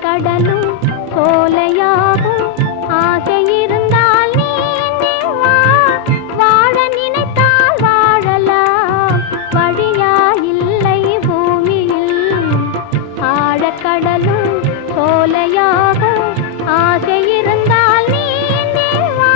கடலும் சோலையாகும் ஆசை இருந்தால் நீந்தி வா வாழ நினைத்தால் வாழலாம் வழியா இல்லை பூமியில் ஆழக்கடலும் சோலையாகும் ஆசை இருந்தால் நீந்தி வா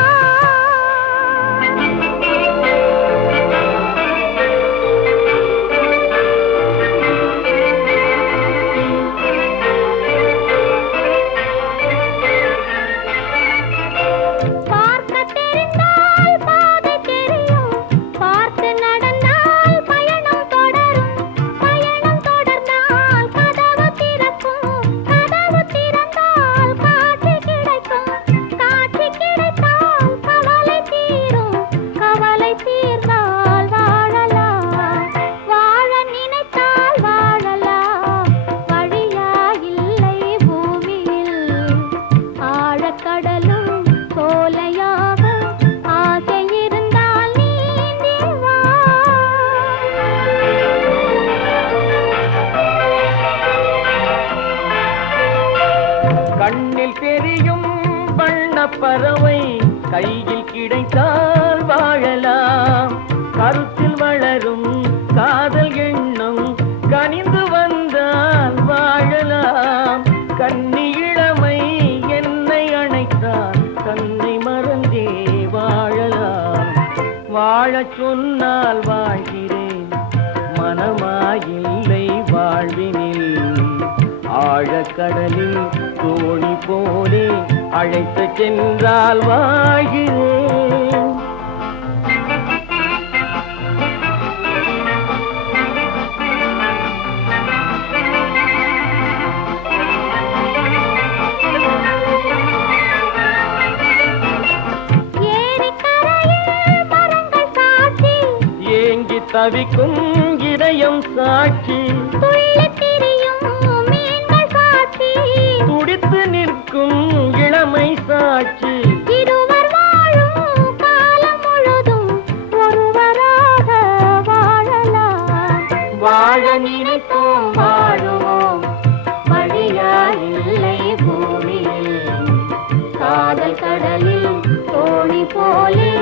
கண்ணில் தெரியும் வண்ண பறவை கையில் கிடைத்தால் வாழலாம் கருத்தில் வளரும் காதல் எண்ணம் கனிந்து வந்தால் வாழலாம் கன்னி இளமை என்னை அணைத்தால் தன்னை மறந்தே வாழலாம் வாழச் சொன்னால் வாழ்கிறேன் மனமாயில்லை வாழ்வினில் ஆழக்கடலில் தோணி போலே அழைத்து சென்றால் வாழ்கிறேன் ஏங்கி தவிக்கும் இதயம் சாட்சி துடித்து நிற்கும் இளமை சாட்சி இருவர் வாழும் காலம் முழுதும் ஒருவராக வாழலாம் வாழ நினைப்போம் வாழுவோம் வழியா இல்லை பூமியில் காதல் கடலில் தோணி போலே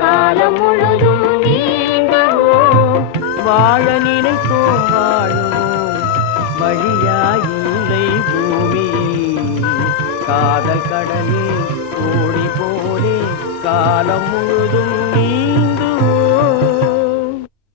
காலம் முழுதும் நீந்துவோம் வாழ நினைப்போம் வாழுவோம் வழியாயில்லை பூமியில் காதல் கடலில் ஓடி போலே காலம் முழுதும் நீ